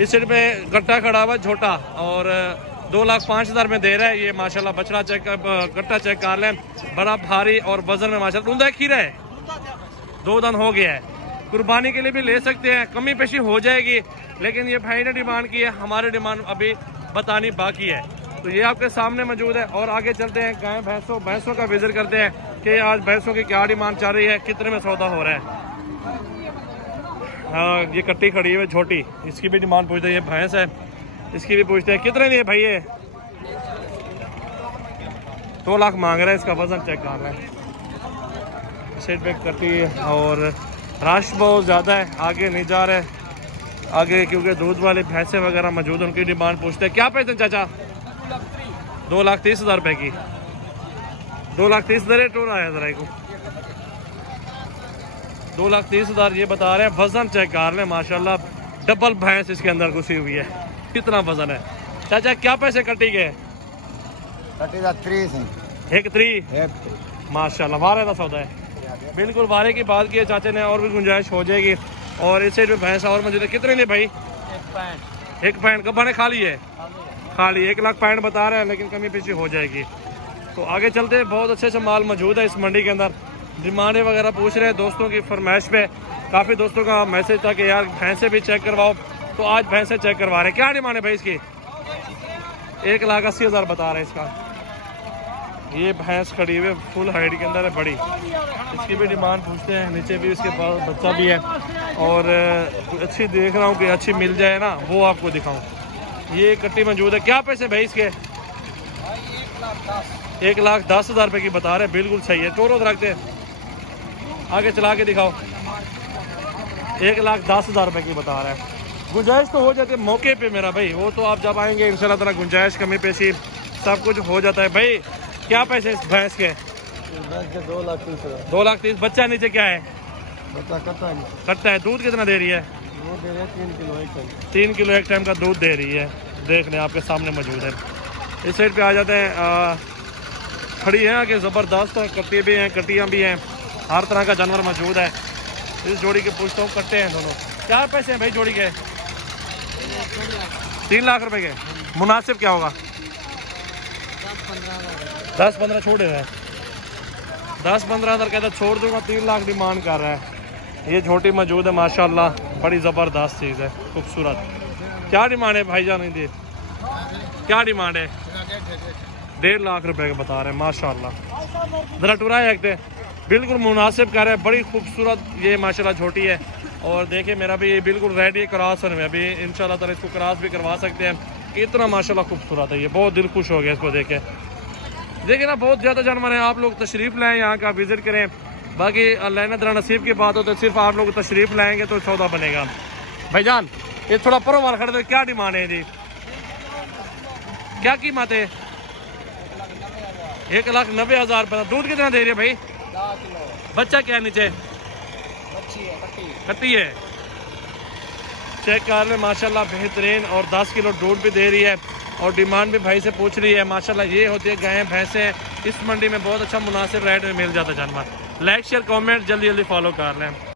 इस साइड पे कट्टा खड़ा हुआ छोटा और 2,05,000 में दे रहा है। ये माशाल्लाह बछड़ा चेक कट्टा चेक कर लें, बड़ा भारी और वजन में माशाल्लाह दूल्हा खीरा है, 2 दान हो गया है। कुर्बानी के लिए भी ले सकते हैं, कमी पेशी हो जाएगी, लेकिन ये भाई ने डिमांड की है, हमारी डिमांड अभी बतानी बाकी है। तो ये आपके सामने मौजूद है। और आगे चलते हैं, गाय भैंसों का विजिट करते हैं कि आज भैंसों की क्या डिमांड चल रही है, कितने में सौदा हो रहा है। हाँ, ये कट्टी खड़ी है छोटी, इसकी भी डिमांड पूछते हैं। ये भैंस है, इसकी भी पूछते हैं कितने नहीं भाई। ये 2 लाख मांग रहा है, इसका वजन चेक कर रहा है। सेट पे कट्टी और रश बहुत ज़्यादा है, आगे नहीं जा रहे आगे, क्योंकि दूध वाले भैंसे वगैरह मौजूद, उनकी डिमांड पूछते हैं। क्या पैसे चाचा? 2,30,000 रुपए की। 2,30,000 रेट हो रहा है जरा को, 2,30,000 ये बता रहे हैं। वजन चेक कर लें, माशाल्लाह डबल भैंस इसके अंदर घुसी हुई है, कितना वजन है। चाचा क्या पैसे कटी गए? एक 3 माशाल्लाह वारे का सौदा है, बिल्कुल वारे की बात की है चाचा ने, और भी गुंजाइश हो जाएगी। और इस साइड में भैंस और मौजूद है। कितने ने भाई? 1 कब बने खाली है? खाली 1,65,000 बता रहे हैं, लेकिन कमी पीछे हो जाएगी। तो आगे चलते हैं, बहुत अच्छे से माल मौजूद है इस मंडी के अंदर। डिमांडें वगैरह पूछ रहे हैं दोस्तों की फरमाइश पे, काफ़ी दोस्तों का मैसेज था कि यार भैंसे भी चेक करवाओ, तो आज भैंसे चेक करवा रहे हैं। क्या डिमांड है भाई इसकी? 1,80,000 बता रहे हैं इसका। ये भैंस खड़ी हुई फुल हाइट के अंदर है, बड़ी, इसकी भी डिमांड पूछते हैं। नीचे भी इसके पास बच्चा भी है, और अच्छी देख रहा हूँ कि अच्छी मिल जाए ना, वो आपको दिखाऊं। ये कट्टी मौजूद है। क्या पैसे भाई इसके? 1,10,000 रुपए की बता रहे हैं, बिल्कुल सही है। चोरों रखते हैं, आगे चला के दिखाओ। 1,10,000 रुपए की बता रहे हैं। गुंजाइश तो हो जाती है मौके पे मेरा भाई, वो तो आप जब आएंगे इंशाल्लाह ताला गुंजाइश कमी पेशी सब कुछ हो जाता है। भाई क्या पैसे इस भैंस के? 2,30,000। बच्चा नीचे क्या है? बच्चा कट्टा है। दूध कितना दे रही है? 3 किलो एक टाइम का दूध दे रही है। देख लें, आपके सामने मौजूद है। इस साइड पे आ जाते हैं, खड़ी है कि ज़बरदस्त कट्टी भी हैं, कट्टियाँ भी हैं, हर तरह का जानवर मौजूद है। इस जोड़ी के पूछता हूँ, कट्टे हैं दोनों। क्या पैसे हैं भाई जोड़ी के? 3 लाख रुपए के। मुनासिब क्या होगा? 10-15 छोड़े हुए हैं। 10-15 हज़ार कहता छोड़ दूंगा, 3 लाख डिमांड कर रहा है। ये छोटी मौजूद है, माशाल्लाह बड़ी ज़बरदस्त चीज़ है, खूबसूरत। क्या डिमांड है भाईजान इनकी? क्या डिमांड है? 1.5 लाख रुपए के बता रहे हैं, माशाल्लाह। जरा टुरा है, बिल्कुल मुनासिब कर रहे हैं, बड़ी खूबसूरत ये माशाल्लाह छोटी है। और देखिए मेरा भी ये बिल्कुल रेडी है, क्रॉस में अभी इंशाल्लाह ताला इसको क्रॉस भी करवा सकते हैं। इतना माशाल्लाह खूबसूरत है ये, बहुत दिल खुश हो गया इसको देखे। देखिए ना, बहुत ज़्यादा जानवर हैं, आप लोग तशरीफ़ लाएँ, यहाँ का विज़िट करें। बाकी अल्लाह ने तरह नसीब की बात हो तो सिर्फ आप लोग तशरीफ़ लाएंगे तो सौदा बनेगा। भाईजान ये थोड़ा परो वाल खड़े, क्या डिमांड है जी? क्या कीमत है? 1,90,000 रुपये। दूध कितना दे रही है भाई? बच्चा क्या है नीचे? कट्टी है। चेक कर ले, माशाल्लाह बेहतरीन, और 10 किलो दूध भी दे रही है। और डिमांड भी भाई से पूछ रही है, माशाल्लाह। ये होती है गायें भैंसें इस मंडी में बहुत अच्छा मुनासिब रेट में मिल जाता है जानवर। लाइक शेयर कमेंट जल्दी जल्दी फॉलो कर लें।